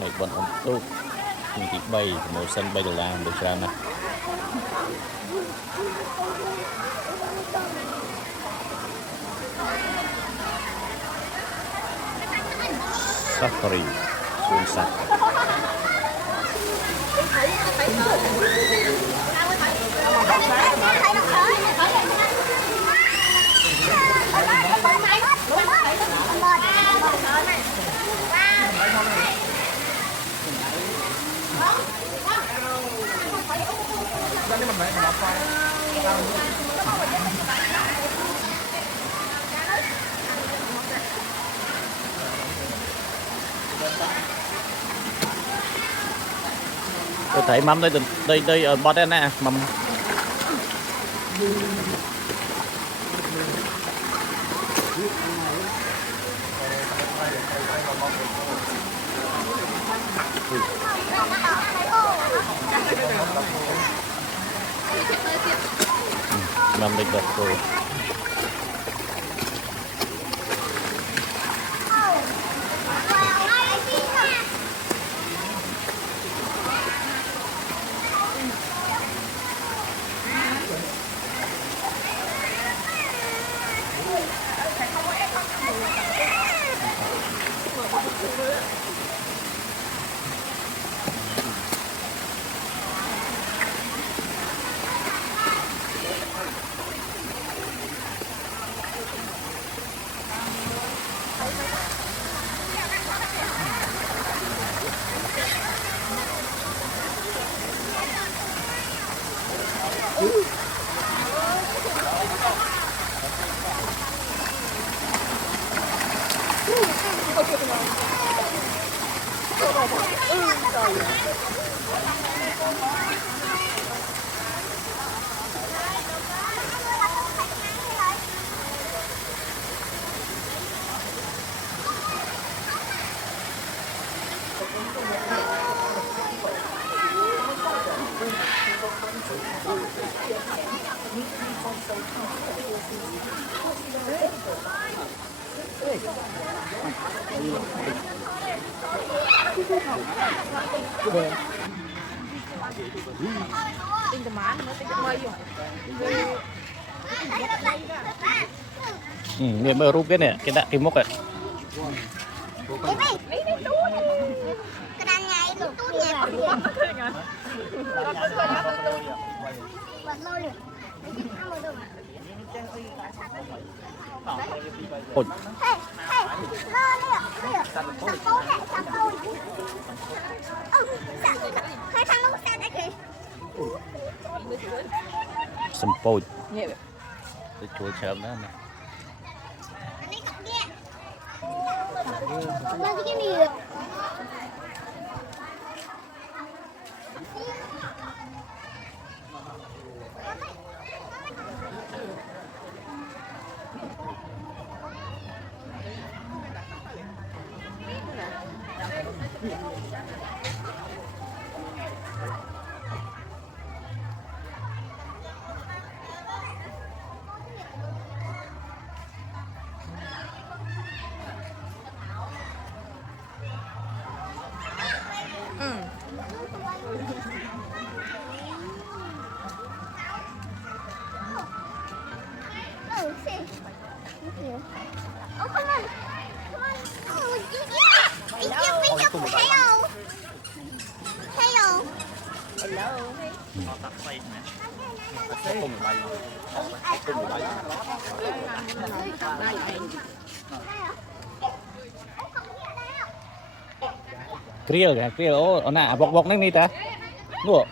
ngày bận ẩm tốt mình thì bay màu xanh bay đồ làm được ra nè safari xuân sạch tôi thấy mắm đây ở bọt đây nè mắm mắm đây bọt rồi Ini baru kan ya kita timok ya. Kerannya itu Semput. Tôi chuối chấm đó nè. Grill kìa, grill ô nè bọc nước đi ta. Đúng không?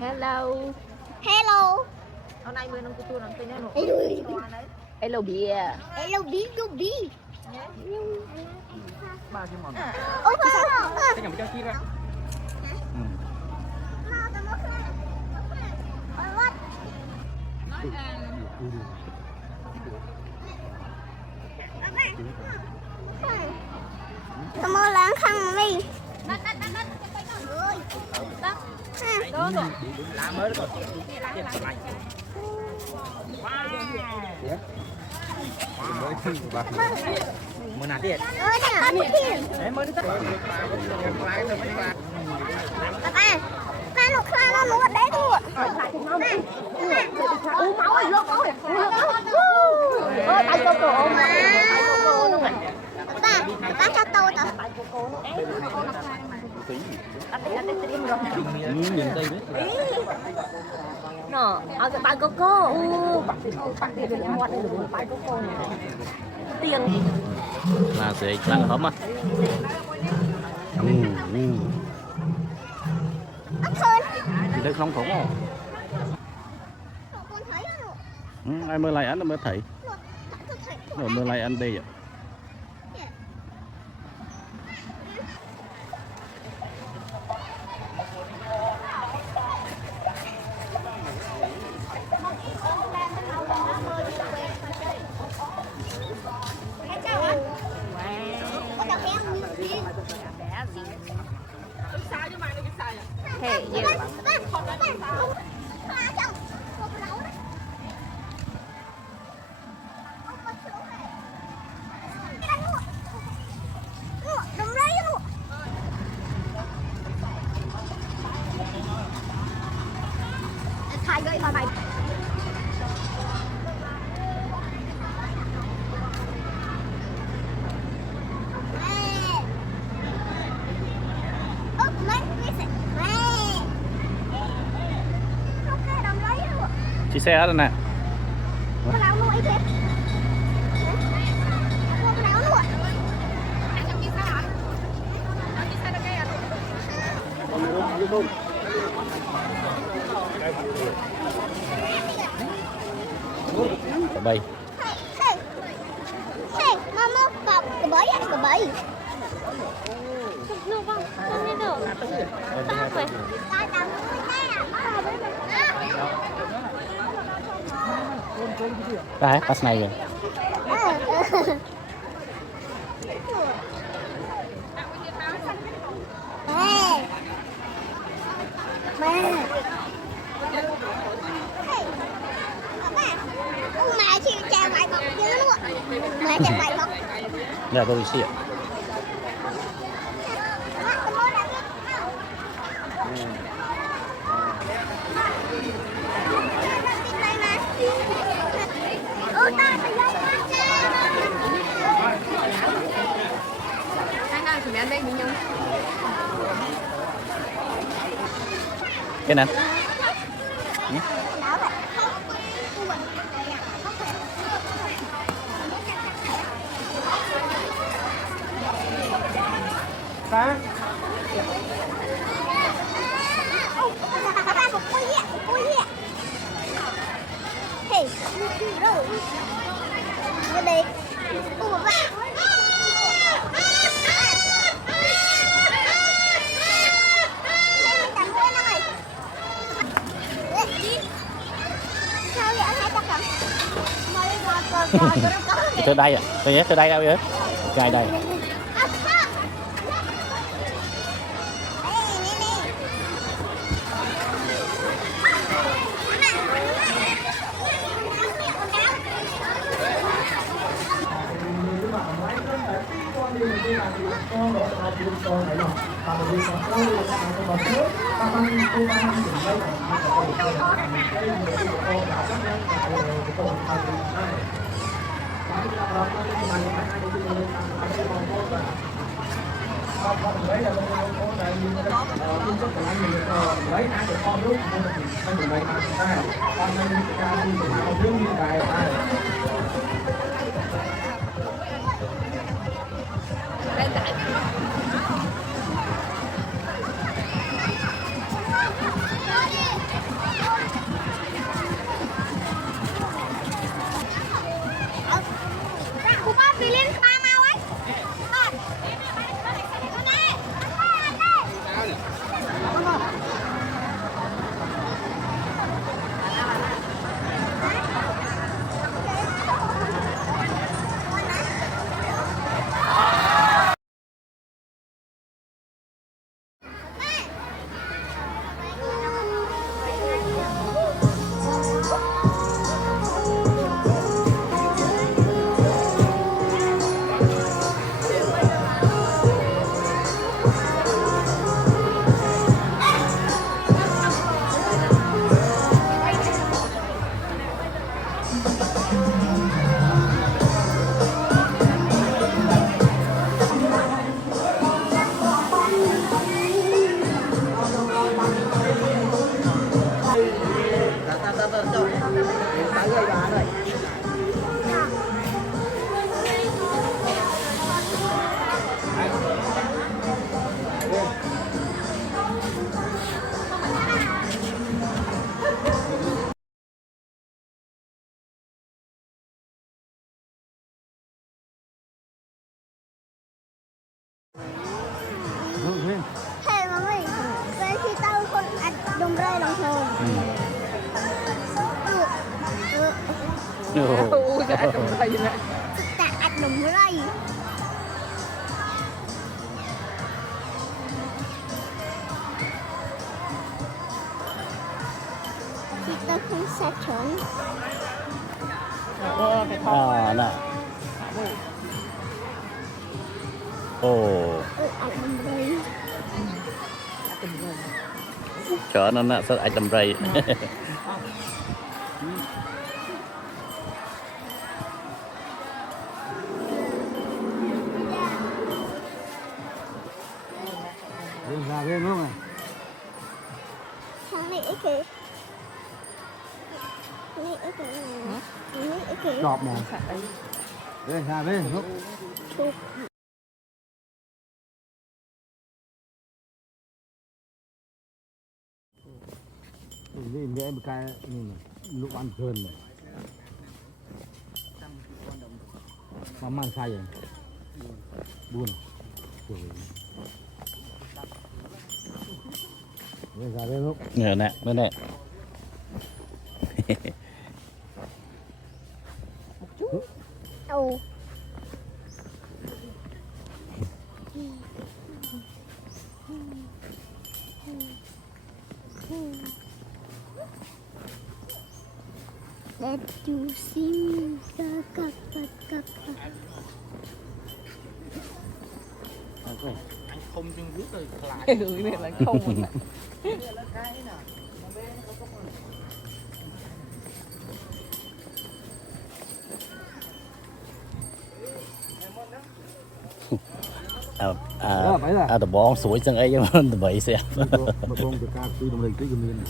Hello. Hello. Hôm nay mình không chua làm tên nó. Hello bia. Hello bia, go bia. Ba cái món. Ôi Cái nhà mình cho chi ra. Tao mơ láng khăn đi. Lá mới đó mưa nào tiệt em mới tất ba nó khai nó nuốt đấy thôi. Máu rồi lột máu rồi. Ôi tay cô mà. Ba cho tôi tao. Nhìn đây đấy. Nó, ở cái bài cô. Bạn tiền được em ngoặt được bài cô này. Tiền. Là sẽ lăn hóm á. Đây không khủng không? Ai mơ lại ăn nó mới thấy. Rồi mơ lại ăn đây vậy. Hey, yeah. Thay gậy vào này. Chị xe ở đây nè. Bay. Hey, mama, cọc cái bẫy á, cái bẫy. Được không? Không đi được. Tao vậy. Đây, pass này rồi. Mẹ chị chè vải bọc chứ luôn. Mẹ chè vải bọc. Dạ tôi đi ạ. Cái này. Hả? Hey, rồi. Cái đi. Ủa ba. Sao vậy anh hãy tập Tới đây à? Tôi nhớ tới đây đâu vậy? Gai đây. đầm rây lòng thôn Ồ. tạ đầm rây kita không xa trốn À nè. Ồ. đầm rây Chở nó nè, sao ai đầm rây. Ra bên đúng không? sang này kì này kì Đọp này. Bên ra bên lúc. Đi để một cái lũ ăn sơn này. Mà mang sai rồi. Buồn. Bên ra bên lúc. Nhờ nè, bên này. Ồ. Let you see cặp. Anh không chân viết rồi lại. Ừ, này là không rồi. Tờ bón sủi chân ấy chứ tờ bậy xe. Mà con từ ca từ đồng lên tới đồng lên.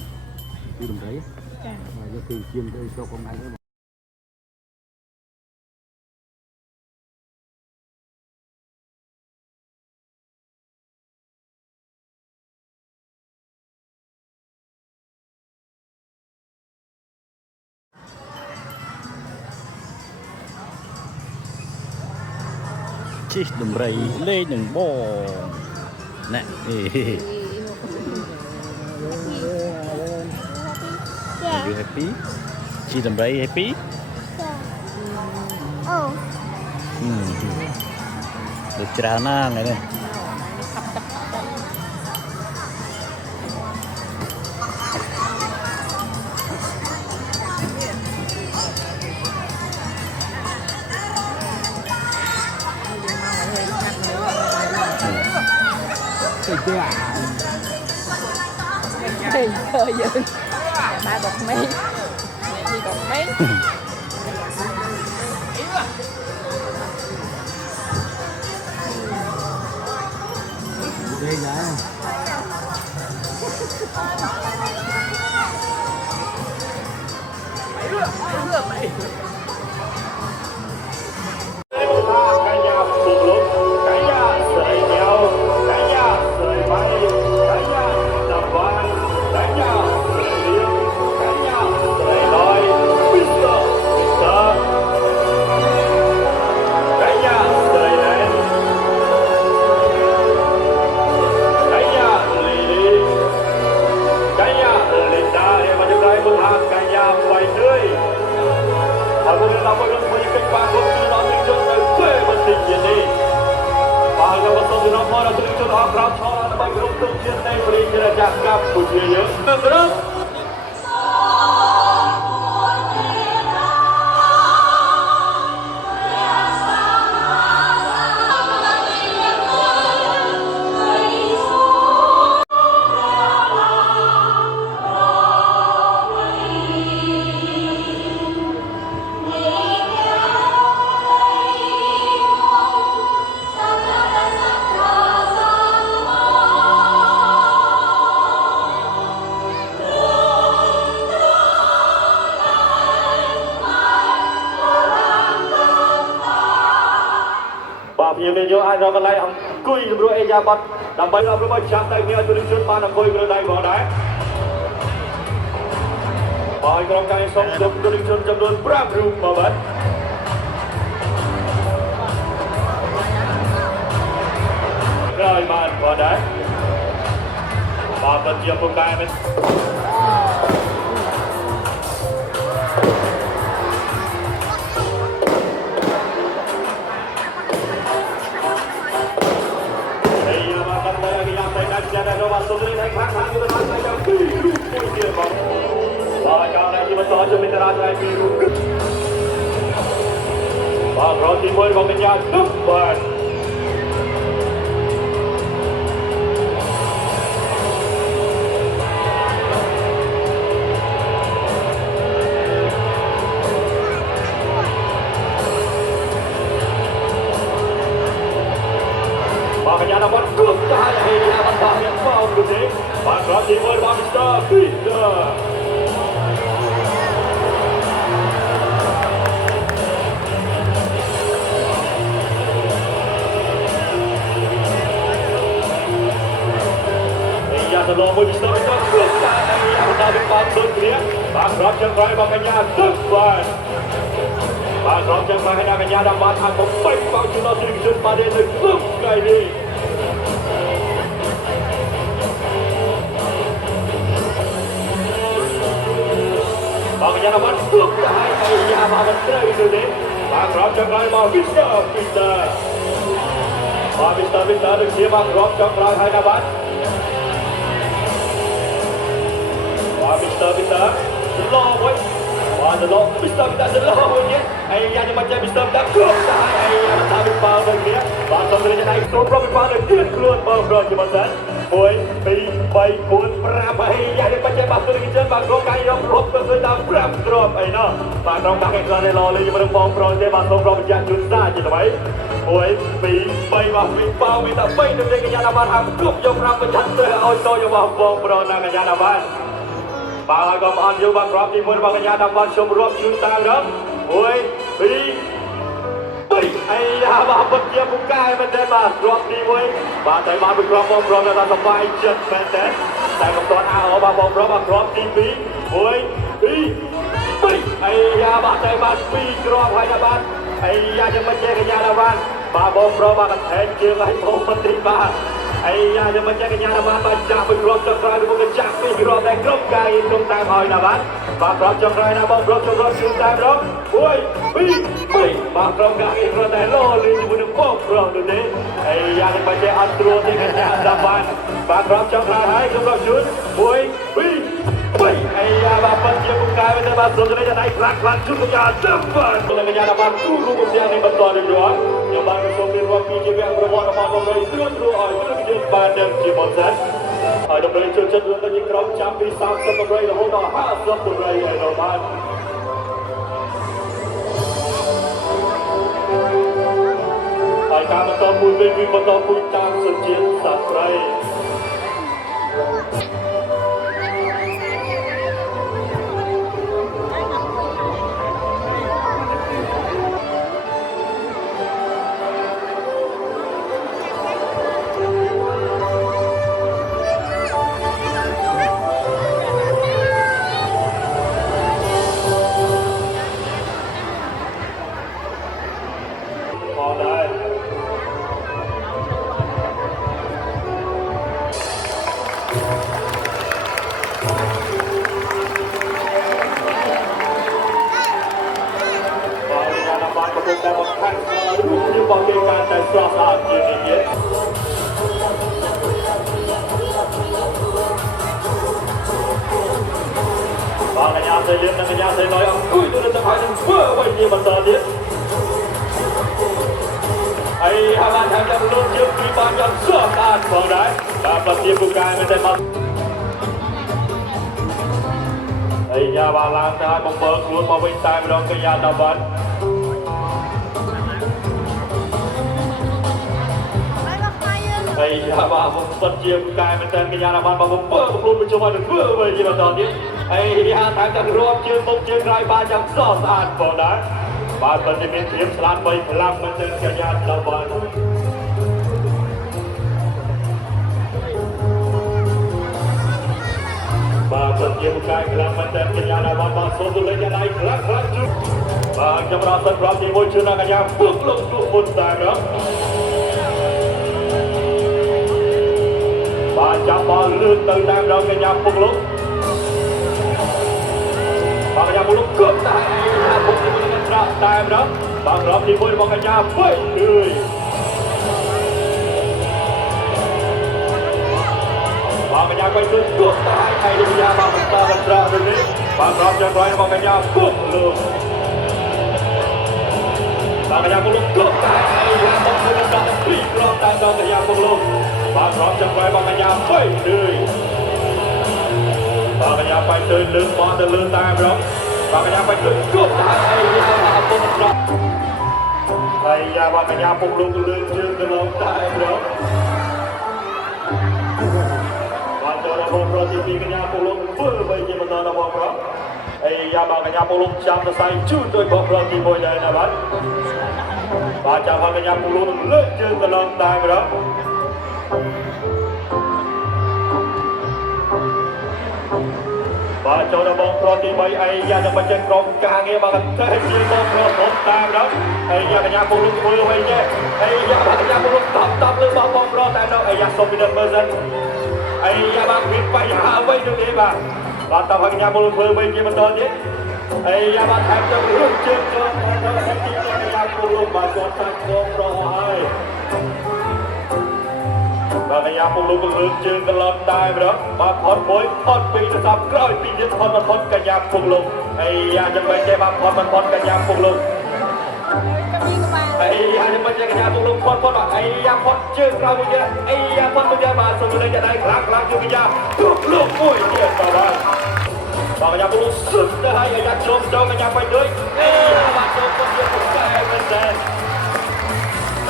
Từ đồng đấy. Mà giờ từ chiên tới cho con này. Chi đầm rây lên đừng bò. Nè. Are you happy? Chi đầm rây happy? Ồ. Được trà na này đây. Cái chưa à? Thì chơi vậy. Ba bọc mấy. Mẹ đi bọc mấy. Đây là Nhiều vô ai rồi còn lại ông cùi rồi ai ra bắt làm bay làm rồi chạm tay nhau từ trước ba năm cùi rồi đây vào đấy bài trong cái sông được từ trước trong đôi bram room mà vậy rồi bàn vào đấy បាទពិតជាពូកែមែនបាទសូមរីករាយខាងខាងយុវជនតែយ៉ាងពីររូបមួយទៀតបងបាទយ៉ាងណាយុវជនជំនាញតារាចពីររូបបាទរកទី1របស់កញ្ញាទុកបាទកញ្ញានវត្តគ្រប់ចាយហើយណាបន្តមានបោកទៅទេបាទរកទី1របស់ Mr. Peter ទៅលោកមួយពិសេសទៅគ្រប់ចាយហើយណាបន្តមានបោកទៅគ្នាបាទរកចង្រៃរបស់កញ្ញាទឹកបាទរកចង្រៃហើយណាកញ្ញាដល់បានអាចបំពេញបោកជូនដល់ទីជនបាទនៅគ្រប់ថ្ងៃនេះបាទយ៉ាងណាបានគ្រប់ហើយហើយយ៉ាមកមិនត្រូវទៅទេបាទក្រោបចង្រៃមកពីស្ទើពីស្ទើបាទពីស្ទើទៅជាមកក្រោបចង្រៃហើយណាបាទបាទពីស្ទើឡោវិញបាទឡោពីស្ទើឡោវិញហើយយ៉ាจะមកចេះពីស្ទើដាក់គ្រប់ហើយហើយយ៉ាថាពីបាល់ទៅគ្នាបាទសូមរៀបដៃសូមប្រកបបាល់ទៅទៀតខ្លួនបើប្រជាមិនសិន1 2 3 4 5ហើយយ៉ានេះបច្ចេកបាល់ទៅជិះបាទក្រុមកាយរំរត់ទៅដល់5គ្រាប់អីណោះបាទក្រុមកាយខ្លះនេះឡលេងមិនបងប្រុសទេបាទសូមប្រកបបញ្ជាក់ជូនសាជាថ្មី1 2 3បាទពីប៉ោមានតែ3ទៅកញ្ញាណាបានអាប់គ្រប់យក5បញ្ឆាត់ទៅឲ្យតយកបងប្រុសណាកញ្ញាណាបានបាទហើយក៏អត់យកបាទគ្រាប់ទី1របស់កញ្ញាណាបានខ្ញុំរាប់ជូនតាមដល់1 2អីយ៉ាបាទពិតជាពូកែមែនទេបាទគ្រាប់ទី1បាទតែបានពីគ្រាប់បងប្រុសដល់សប្បាយចិត្តមែនទេតែមិនទាន់អើបាទបងប្រុសបាទគ្រាប់ទី2 1 2 អីយ៉ាបាទតែបាន2គ្រាប់ហើយណាបាទអីយ៉ាយ៉ាងមិនចេះកញ្ញាណាបានបាទបងប្រុសបាទកថែជើងឲ្យបងបន្តិចបាទអីយ៉ាយ៉ាងមិនចេះកញ្ញាណាបានបាទចាក់ពីគ្រាប់ចុងក្រោយរបស់កញ្ញាចាក់ពីគ្រាប់តែគ្រប់កាយជុំតាមឲ្យណាបាទបាទគ្រាប់ចុងក្រោយណាបងប្រុសជុំរាប់ជូនតាមដល់1 2 បាទក្រុមការងារប្រតែលោលីជាមួយនឹងបងប្រុសនោះទេហើយយ៉ាងនេះមិនចេះអត់ត្រួតទេកញ្ញាដល់បានបាទក្រុមចុងក្រោយហើយខ្ញុំរកជូន1 2 3ហើយយ៉ាបាទពិតជាពូកែទៅបាទសូមលេងដៃខ្លាំងជូនកញ្ញាដល់បានកញ្ញាដល់បានទូរូបទាំងនេះបន្តរៀបរាប់ខ្ញុំបានសូមរៀបរាប់ពីជីវប្រវត្តិរបស់បងប្អូនត្រួតរួចឲ្យទស្សនិកជនបានដឹងជាមុនសិនហើយតម្រូវចូលចិត្តរឿងទៅយើងក្រុមចាំពី30តម្រៃរហូតដល់50តម្រៃហើយដល់បានហើយការបន្តមួយវិញគឺបន្តមួយតាមសញ្ជាតិសាស្ត្រីតែមកខាងរូបរបស់គេការតែស្រស់ស្អាតជានិយាយបាទកញ្ញាសេលៀននិងកញ្ញាសេណយអង្គុយទៅនឹងហើយនឹងធ្វើអ្វីជាបន្តទៀតហើយអាបានថាចាំលោកជើងពីបានយ៉ាងស្រស់ស្អាតផងដែរបាទប្រតិភូកាយមិនតែមកហើយយ៉ាបានឡើងទៅឲ្យបំពើខ្លួនមកវិញតែម្ដងកញ្ញាដល់បានហើយយ៉ាបាទពិតជាកែមែនតើកញ្ញាបានមកបំពើខ្លួនប្រជុំឲ្យធ្វើអ្វីជាបន្តទៀតហើយយ៉ាថាតែរាប់ជើងមុខជើងក្រោយបានយ៉ាងស្រស់ស្អាតផងដែរបាទពិតជាមានព្រៀបស្លាតបីខ្លាំងមែនតើកញ្ញាដល់បានបាទពិតជាកែខ្លាំងមែនតើកញ្ញាបានមកសូមទូលេងយ៉ាងដៃខ្លាំងជូនបាទខ្ញុំរកសិនប្រាប់ជាមួយជឿនកញ្ញាពុកលោកទូមុនតែណាបាទ ចាប់បោលលឿនទៅតាម្ដងកញ្ញាពុកលោកបាទកញ្ញាពុកលោកគប់តែពុកទី1ត្រាក់តែម្ដងបាទរំទី1របស់កញ្ញាពេញលឿនបាទកញ្ញាពេញលឿនគប់តែហើយកញ្ញាបាទបន្តបន្តទៅនេះបាទរំចុងក្រោយរបស់កញ្ញាពុកលោកបាទកញ្ញាពុកលោកគប់តែហើយកញ្ញាបន្តបន្តពីរំតែដល់កញ្ញាពុកលោកបាទរំចុងក្រោយរបស់កញ្ញាពេញលឿនបាទកញ្ញាពេញលឿនលើកមកទៅលើតែម្ដងបាទកញ្ញាពេញលឿនគប់តែហើយកញ្ញាបាទពុកត្រង់ហើយយ៉ាបាទកញ្ញាពុកលោកលឿនជើងទៅឡងតែម្ដងបាទចូលដល់បងប្រុសទី2កញ្ញាពុកលោកធ្វើបីជាបន្តដល់បងប្រុសហើយយ៉ាបាទកញ្ញាពុកលោកចាំសរសៃជូតដោយបងប្រុសទី1ដែរណាបាទចាំបងកញ្ញាពុកលោកលើកជើងទៅឡងតែម្ដងបាទចូលដល់បងប្រុសទី3អីយ៉ានឹងបញ្ចេញក្រុមការងារបាទតែជាបងប្រុសผมតាមដល់ហើយយ៉ាកញ្ញាពុកលោកធ្វើវិញទេហើយយ៉ាបាទកញ្ញាពុកលោកតបលើបងប្រុសតែដល់អីយ៉ាសុំពីដល់មើលសិនអីយ៉ាបាទមានបញ្ហាអ្វីទៅទេបាទតើកញ្ញាពុកលោកធ្វើវិញជាបន្តទៀតអីយ៉ាបាទថែមទៅរត់ជើងចូលដល់ទីកញ្ញាពុកលោកបាទគាត់តាមបងប្រុសហើយបាទកញ្ញាពុកលោកលើកជើងកន្លងតែម្ដងបាទផុតមួយផុតពីរទៅតាមក្រោយពីទៀតផុតមកផុតកញ្ញាពុកលោកហើយយ៉ាងយ៉ាងម៉េចទេបាទផុតមកផុតកញ្ញាពុកលោកហើយយ៉ាងម៉េចទេកញ្ញាពុកលោកផុតបាទហើយយ៉ាងផុតជើងក្រោយមួយទៀតហើយយ៉ាងផុតមួយទៀតបាទសូមលេងដៃខ្លាំងជួបកញ្ញាពុកលោកមួយទៀតបាទកញ្ញាពុកលោកសុទ្ធទៅហើយយ៉ាងជ្រុំចូលកញ្ញាបាញ់ដូចបាទចូលពុកទៀតពុកតែមែនទេ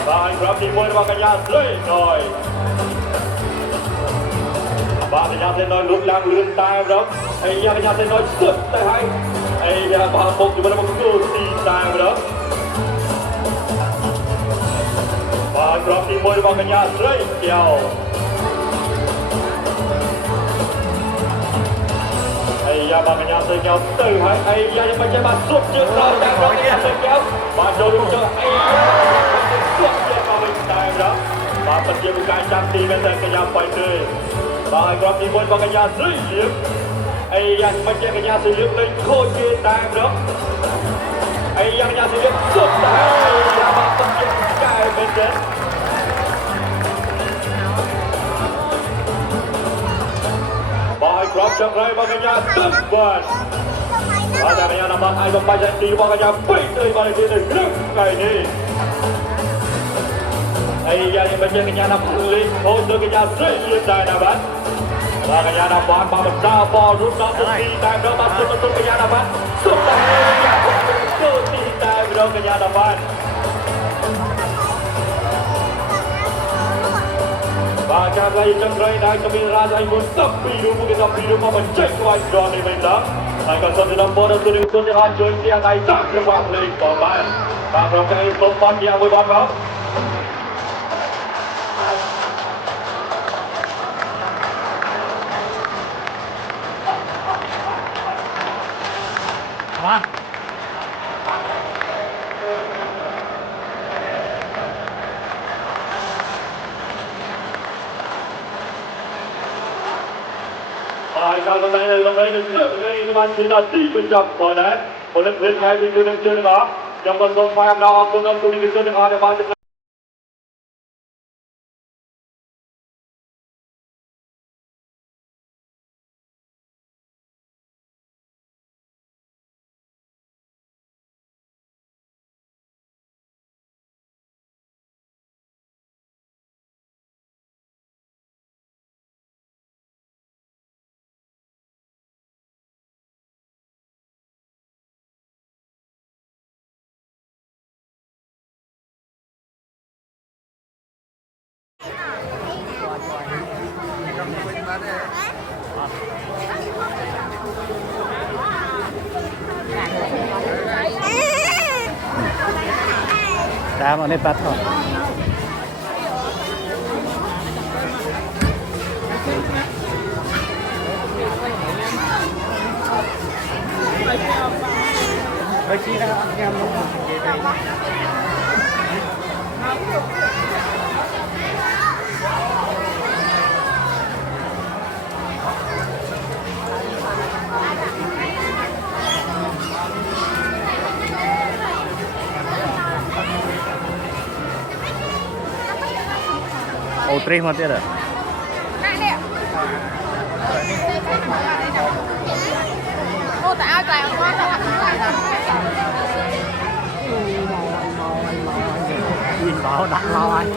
បាទប្រាប់ទី1របស់កញ្ញាស្រីហើយបាទកញ្ញាស្រីnóiលុបឡើងលឿនតែម្ដងហើយកញ្ញាស្រីnóiសុទ្ធទៅហើយហើយបាទពុកជាមួយនឹងគូទីតែម្ដងបាទប្រាប់ទី1របស់កញ្ញាស្រីកែវហើយបាទកញ្ញាស្រីកែវទៅហើយយ៉ាងមិនចេះបាទសុទ្ធជើងក្រោយតែម្ដងកញ្ញាស្រីកែវបាទចូលចូលសុទ្ធជាមកវិញតែម្ដងបាទពិតជាការចាំទីមែនតែកញ្ញាបាយទេបាទក្រុមទី1របស់កញ្ញាស្រីលៀបអីយ៉ាងមិនចេះកញ្ញាស្រីលៀបលេងខូចគេតែម្ដងអីយ៉ាងកញ្ញាស្រីលៀបសុទ្ធតែយ៉ាងបាទពិតជាការមែនទេបាទក្រុមចុងក្រោយរបស់កញ្ញាទឹកបាទបាទកញ្ញាបានឲ្យបំបញ្ញទីរបស់កញ្ញាពេញទៅបាទទីនេះគ្រឹះថ្ងៃនេះហើយយ៉ាងមិនចេះកញ្ញាណាលេងខូចទៅកញ្ញាស្រីលៀបដែរណាបាទកញ្ញាណាបានបន្តបលរុំដល់ទីតែម្ដងបាទសុទ្ធទៅកញ្ញាណាបានសុទ្ធតែយ៉ាងទៅទីតែម្ដងកញ្ញាណាបានបាទចាំឲ្យចង្រៃដែរក៏មានរាជឲ្យមុន12រូបគេ12រូបមកបញ្ចេញខ្វាយក្រនេះវិញដល់ហើយក៏សូមដំណបដល់ទូនេះគុណទាំងអស់ជួយទាំងដៃតាក់របស់លេងក៏បានបាទប្រកបសូមបានយ៉ាងមួយបងប្អូនបាទហើយkalau lần nàyនឹងបានទីដល់ទីបញ្ចប់បងដែរពលិតវិញហើយគឺនឹងជឿទាំងអស់ខ្ញុំក៏សូមថ្លែងអំណរអគុណដល់ទូនីវិជនទាំងអស់ដែលបានតាមនេះបាត់thôi Hãy subscribe cho kênh Ghiền Mì Gõ để không bỏ lỡ ព្រីសមកទៀតហ៎ ណានេះអូតែឲ្យតែអត់មកទៅអត់មក nhìn bảo đặt lo anh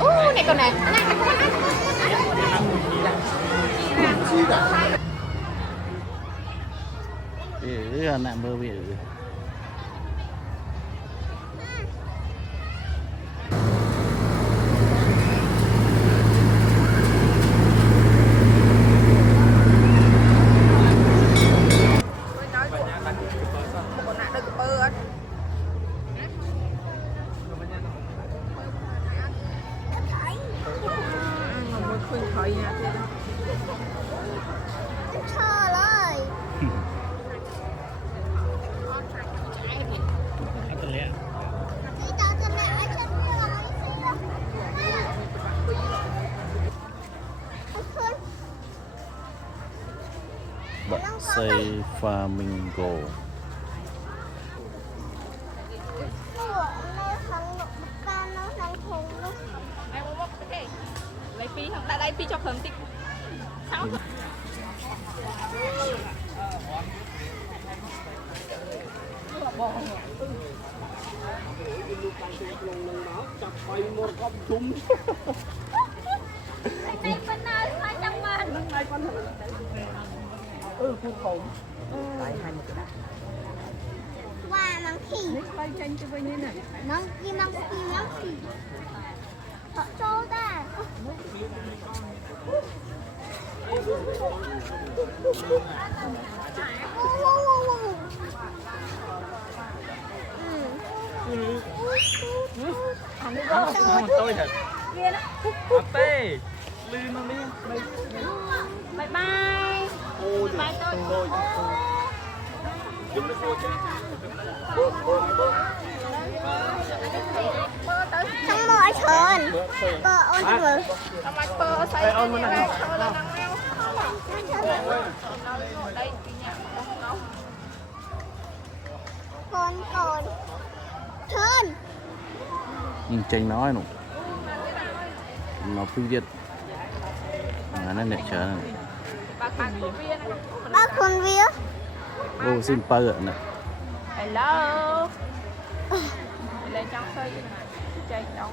Ô này con này anak bawi Baksai Flamingo. lấy phi không đã lấy phi cho phấn tích sao Wow, monkey. Monkey, monkey, monkey. Họ trâu ta. tôi thật tê lươn nó đi Bye bye. Bye tôi. Không mua sườn. Bơ ôn cho mượn. ôn muốn này Con. Sườn. Chanh nói nụ nó phi việt nó nè chờ này Bác con vía. ô xin pa gỡ này hello lên trong xây chơi trong